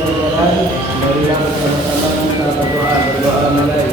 berjalan, marilah bersama-sama kita berdoa mulai.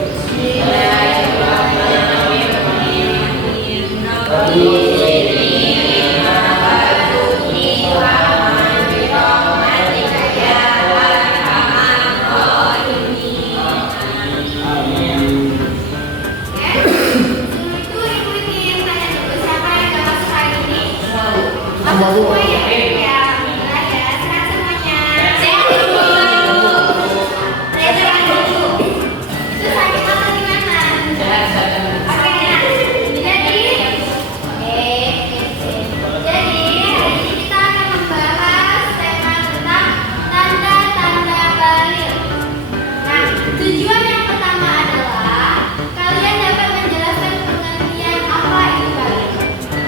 Tujuan yang pertama adalah kalian dapat menjelaskan pengertian apa itu balik.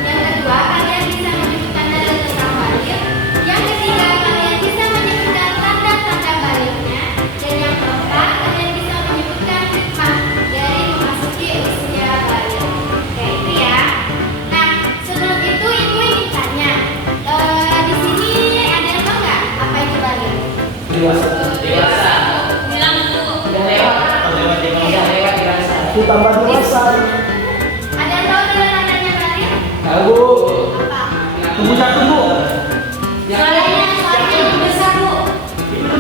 Yang kedua, kalian bisa menyebutkan dalil tentang balik. Yang ketiga, kalian bisa menyebutkan tanda-tanda baliknya. Dan yang keempat, kalian bisa menyebutkan hikmah dari memasuki usia balik. Kayak itu ya. Nah, sebelum itu ibu ingin tanya, di sini ada yang tahu nggak apa itu balik? Dewasa. Itu tambah dewasa. Ada yang tahu tanda-tandanya balik? Tahu. Apa? Tunggu satu bu. Suaranya lebih besar, Bu. Oh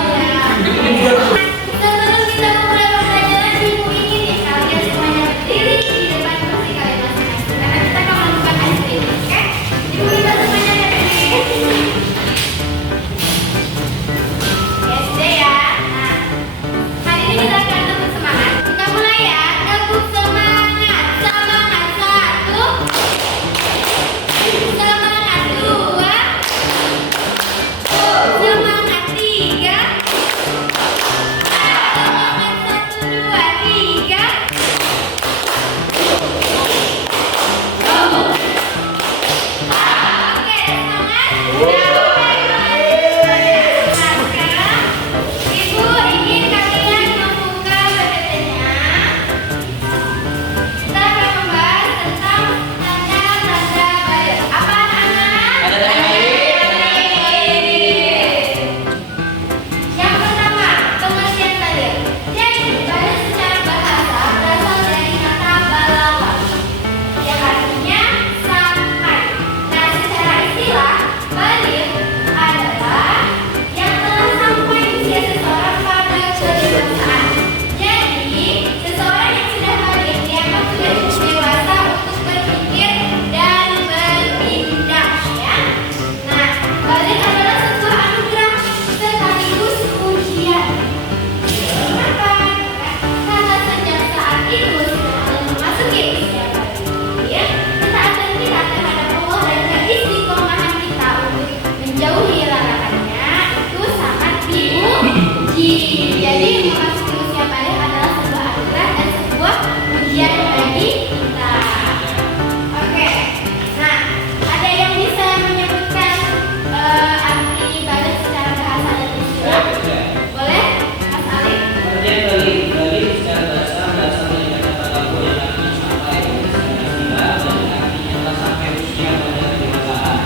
iya. Sebelum kita memulai pembelajaran, Ibu ingin nih kalian semuanya berdiri di depan kursi kalian masing-masing. Karena kita akan melakukan tes ini, oke? Ibu kita semuanya berdiri. SD ya. Nah, hari ini kita akan tepuk semangat. Kita mulai ya. Tepuk semangat. Semangat satu. Semangat dua. Semangat tiga. Semangat satu dua tiga. Oke, semangat. Nah, sekarang Ibu ingin kalian membuka PPT-nya. Kita akan membahas tentang tanda-tanda balik. Apa anak-anak? Yang pertama, pengertian balik. Jadi, balik secara bahasa berasal dari kata balaghah, yang artinya sampai. Nah, secara istilah, balik adalah yang telah sampai usia seseorang pada kedewasaan. Jadi, seseorang yang sudah balik dianggap sudah cukup dewasa untuk berpikir dan bertindak, ya. Nah, balik adalah sebuah anugerah sekaligus ujian. Kenapa? Karena sejak saat itu sudah memasuki usia balik, ketaatan kita terhadap Allah dan keistiqomahan kita untuk menjauhi larangannya itu sangat diuji. Jadi memasuki usia balik adalah sebuah anugerah dan sebuah ujian bagi kita. Oke, nah ada yang bisa menyebutkan arti balik secara bahasa dan istilah? Boleh, Mas Ali? Pengertian balik secara bahasa berasal dari kata balaghah yang artinya sampai, secara istilah dan artinya telah sampai usia pada kedewasaan.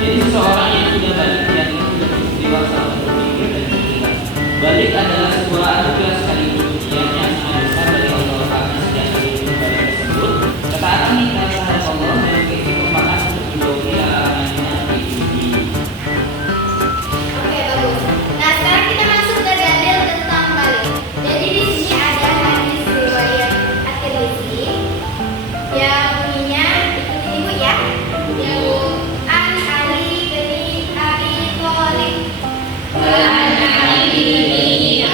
Jadi seseorang yang sudah balik dianggap sudah cukup dewasa untuk berpikir dan bertindak. Balik adalah sebuah anugerah sekaligus ujian yang sangat besar dari Allah karena sejak dari balik tersebut ketaatan kita terhadap Allah dan keistiqomahan untuk menjauhi larangannya diuji. Oke, bagus. Nah, sekarang kita masuk ke dalil tentang balik. Jadi di sini ada hadis riwayat At-Tirmidzi yang bunyinya ikutin Ibu ya. Yang An Ali bin Abi Thalib. An Ali bin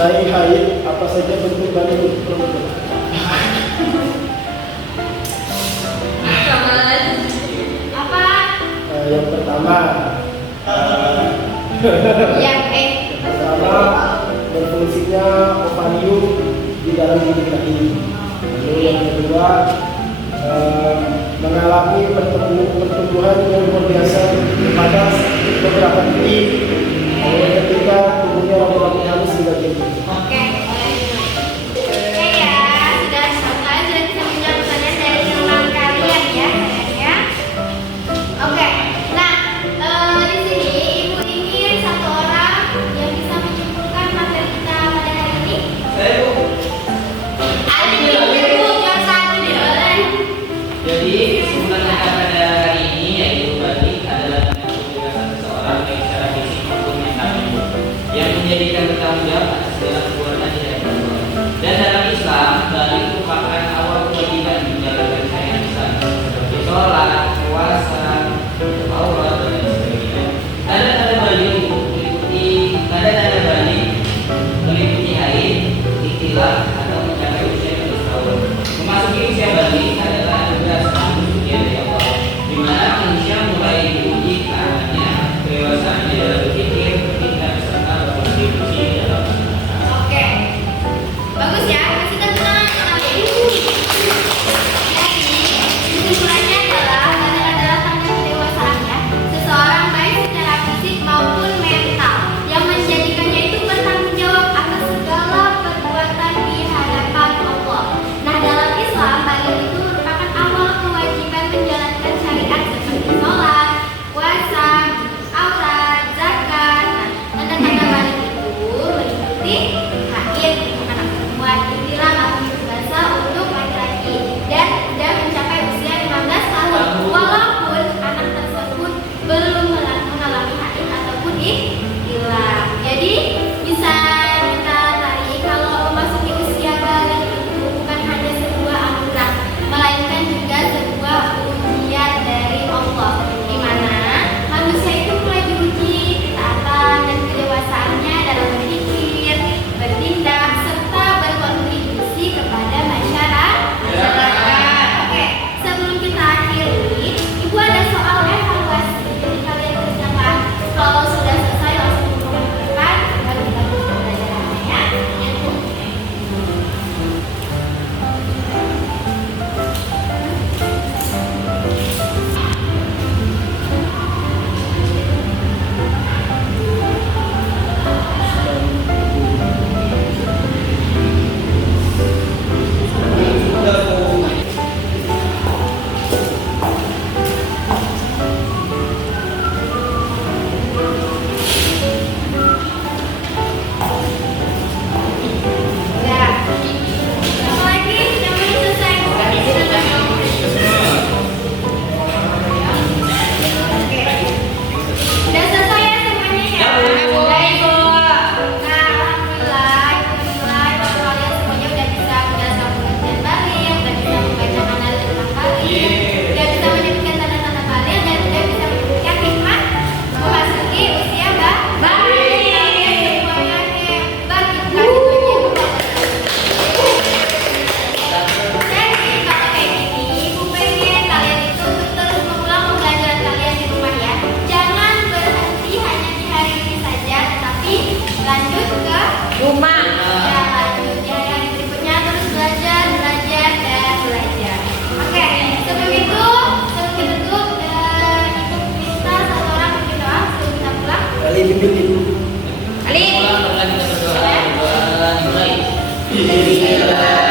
Selain haid, apa saja bentuk balik untuk perempuan? Apa? Yang pertama, Yang pertama berfungsinya ovarium di dalam diri laki. Lalu yang kedua, mengalami pertumbuhan yang luar biasa pada beberapa titik. Lalu yang ketiga, tubuhnya rambut-rambut halus di bagian itu. Oke, oke ya, sudah selesai, sudah bisa menjawab pertanyaan dari teman kalian ya, kayaknya. Oke, nah di sini ibu ingin satu orang yang bisa menyimpulkan materi kita pada hari ini. Saya Bu. Adik ibu yang satu boleh. Jadi kesimpulan kita pada hari ini yaitu balik adalah kebebasan seseorang baik secara fisik maupun mental yang menjadikan bertanggung jawab atas segala perbuatan tidak berbuat. Dan dalam Islam, balik merupakan awal kewajiban menjalankan syariat Islam seperti sholat, puasa, aurat dan lain sebagainya. Tanda-tanda balik meliputi haid, ikhtilaf atau mencapai usia 12 tahun. Memasuki usia balik adalah anugerah sekaligus ujian dari Allah, di mana manusia mulai diuji keamanannya, kedewasaannya dalam berpikir, bertindak, serta berkontribusi dalam masyarakat. Oke, bagus ya. Kasih tepuk tangan untuk kalian. Jadi kesimpulannya adalah tanda-tanda kedewasaan ya. Seseorang baik secara fisik maupun mental yang menjadikannya itu bertanggung jawab atas segala perbuatan di hadapan Allah. Nah, dalam Islam balik itu merupakan awal kewajiban menjalankan syariat seperti sholat, puasa, aurat, zakat. Nah, tanda-tanda balik itu meliputi haid untuk anak perempuan, ikhtilaf atau istihza untuk laki-laki, dan sudah mencapai usia 15 tahun walaupun anak tersebut belum mengalami haid ataupun ikhtilaf. Jadi bisa kita tarik kalau memasuki usia balik itu bukan hanya sebuah anugerah, melainkan juga sebuah ujian dari Allah, di mana manusia itu mulai diuji ketaatan dan kedewasaannya dalam berpikir, bertindak, serta berkontribusi kepada masyarakat. Oke, sebelum kita akhiri, Ibu ada soal evaluasi. Jadi kalian kerjakan. Kalau sudah selesai langsung ke depan, baru kita buka pelajarannya ya. Ya. Apa lagi? Yang belum selesai. Oke. Sudah selesai ya semuanya ya? Baik, Bu. Nah, alhamdulillah kalau kalian semuanya udah bisa menjelaskan pengertian balik, udah bisa membaca analis tentang balik, udah bisa menyebutkan tanda-tanda balik, dan udah bisa menyebutkan hikmah memasuki usia balik. Kalian semuanya hebat, bukan itu aja lupa. Jadi kalau kayak gini, Ibu pengen kalian itu terus mengulang pembelajaran kalian di rumah ya. Jangan berhenti hanya di hari ini saja, tetapi lanjut ke rumah. Ya, lanjut di hari berikutnya terus belajar, belajar, dan belajar. Oke, sebelum itu, sebelum kita tutup, Ibu minta satu orang bikin doa sebelum kita pulang. Kali bimbing ibu. Ali. Pulang, kita berdoa, dimulai. Bismillah.